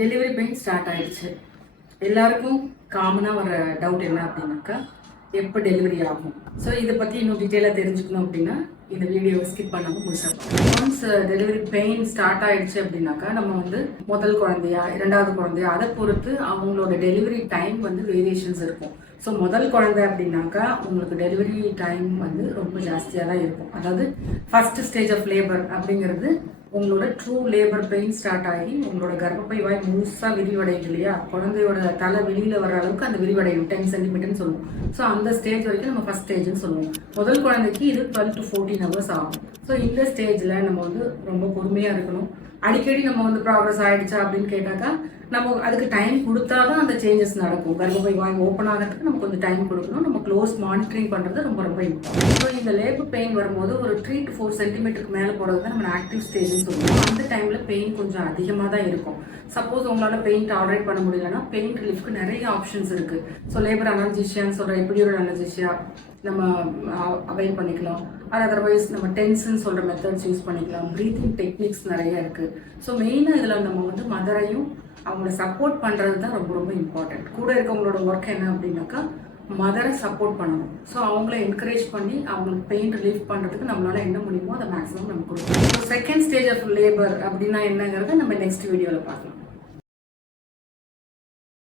Delivery pain start ஆயிடுச்சு. எல்லாருக்கும் காமனாக வர டவுட் என்ன அப்படின்னாக்கா, எப்போ டெலிவரி ஆகும்? ஸோ இதை பற்றி இன்னும் டீட்டெயிலாக தெரிஞ்சுக்கணும் அப்படின்னா இந்த வீடியோவை ஸ்கிப் பண்ணாமல் முடிச்சிடலாம். ஒன்ஸ் டெலிவரி பெயின் ஸ்டார்ட் ஆயிடுச்சு அப்படின்னாக்கா, நம்ம வந்து முதல் குழந்தையா இரண்டாவது குழந்தையா அதை பொறுத்து அவங்களோட டெலிவரி டைம் வந்து வேரியேஷன்ஸ் இருக்கும். ஸோ முதல் குழந்தை அப்படின்னாக்கா உங்களுக்கு டெலிவரி டைம் வந்து ரொம்ப ஜாஸ்தியாக தான் இருக்கும். அதாவது ஃபர்ஸ்ட் ஸ்டேஜ் ஆஃப் லேபர் அப்படிங்கிறது உங்களோட ட்ரூ லேபர் பெயின் ஸ்டார்ட் ஆகி உங்களோட கர்ப்பப்பை வாய் முழுசாக விரிவடையுது இல்லையா, குழந்தையோட தலை வெளியில் வர அளவுக்கு அந்த விரிவடையும் 10 சென்டிமீட்டர்னு சொல்லுவோம். ஸோ அந்த ஸ்டேஜ் வரைக்கும் நம்ம ஃபர்ஸ்ட் ஸ்டேஜ்னு சொல்லுவோம். முதல் குழந்தைக்கு இது 12 to 14 ஹவர்ஸ் ஆகும். ஸோ இந்த ஸ்டேஜில் நம்ம வந்து ரொம்ப பொறுமையாக இருக்கணும். அடிக்கடி நம்ம வந்து ப்ராக்ரஸ் ஆகிடுச்சா அப்படின்னு கேட்டாக்கா, நம்ம அதுக்கு டைம் கொடுத்தா தான் அந்த சேஞ்சஸ் நடக்கும். கர்ப்பப்பை வாய் ஓப்பன் ஆகிறதுக்கு நம்ம கொஞ்சம் டைம் கொடுக்கணும். நம்ம க்ளோஸ் மானிட்டரிங் பண்ணுறது ரொம்ப ரொம்ப இம்பார்ட்டன்ட். ஸோ இந்த லேபர் பெயின் வரும்போது ஒரு 3 to 4 சென்டிமீட்டருக்கு மேலே போகிறது தான் நம்ம ஆக்டிவ் ஸ்டேஜ்னு சொல்லுவோம். அந்த டைமில் பெயின் கொஞ்சம் அதிகமாக தான் இருக்கும். சப்போஸ் உங்களால் பெயின் டாலரேட் பண்ண முடியலன்னா பெயின் ரிலீஃப்க்கு நிறைய ஆப்ஷன்ஸ் இருக்குது. ஸோ லேபர் அனர்ஜிஷியான்னு சொல்கிற எபிடியூரல் அனர்ஜிஷியா நம்ம அவைல் பண்ணிக்கலாம். அது அதர்வைஸ் நம்ம டென்ஸ்ன்னு சொல்கிற மெத்தட்ஸ் யூஸ் பண்ணிக்கலாம். ப்ரீத்திங் டெக்னிக்ஸ் நிறைய இருக்குது. ஸோ மெயினாக இதில் நம்ம வந்து மதரையும் அவங்கள சப்போர்ட் பண்ணுறது தான் ரொம்ப ரொம்ப இம்பார்ட்டன்ட். கூட இருக்கவங்களோட ஒர்க் என்ன அப்படின்னாக்கா, மதரை சப்போர்ட் பண்ணணும். ஸோ அவங்கள என்கரேஜ் பண்ணி அவங்களுக்கு பெயின் ரிலீஃப் பண்ணுறதுக்கு நம்மளால் என்ன முடியுமோ அதை மேக்ஸிமம் நம்ம கொடுக்கணும். So second stage of labour அப்படின்னா என்னங்கிறத நம்ம நெக்ஸ்ட் வீடியோவில் பார்க்கலாம்.